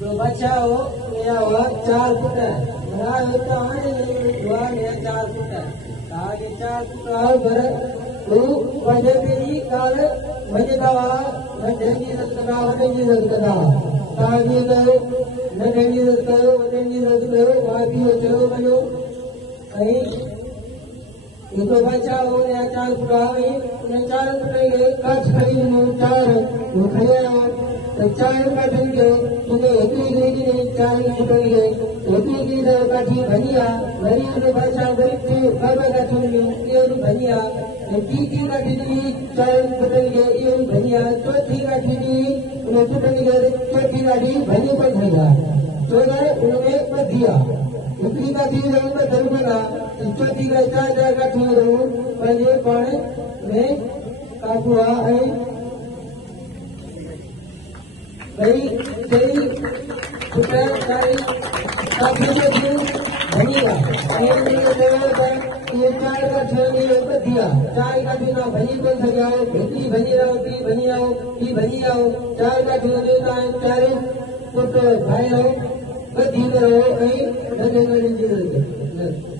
तो बच्चा हो या हुआ 4 फुट है बड़ा होता है हुआ या 4 फुट है आगे 4 फुट और भर तो वजह भी काल वजह दवा वजह की सकता वजह की सकता ताकि तो नगन की सकता वजह की सकता वादी हो चलो बनो कहीं ये तो बच्चा हो या 4 फुट आवे उन्हें 4 फुट के काट खड़ी में 4 वो खड़े तो 4 काटन के तुम्हें एक ही 4 फुट के एक ही काठी भनिया वरी उन्हें बच्चा वरी के बाबा काटन में ये भनिया तीसरी काठी दी 4 फुट के ये भनिया चौथी काठी दी उन्हें फुटन के चौथी काठी भनी पर भैया तो उन्हें पर दिया दूसरी काठी रंग में धर्मना चौथी का 4 काठी रंग पहले पानी में काटुआ है भाई सही फुटा सारी काठी के भनिया ये 4 का ठेले ऊपर दिया 4 का ठेला भनी को सजाओ भिंडी भनी रहो ती भनी आओ की भनी आओ 4 का ठेला देता है 4 फुट भाई रहो बधी रहो कहीं धन्यवाद जी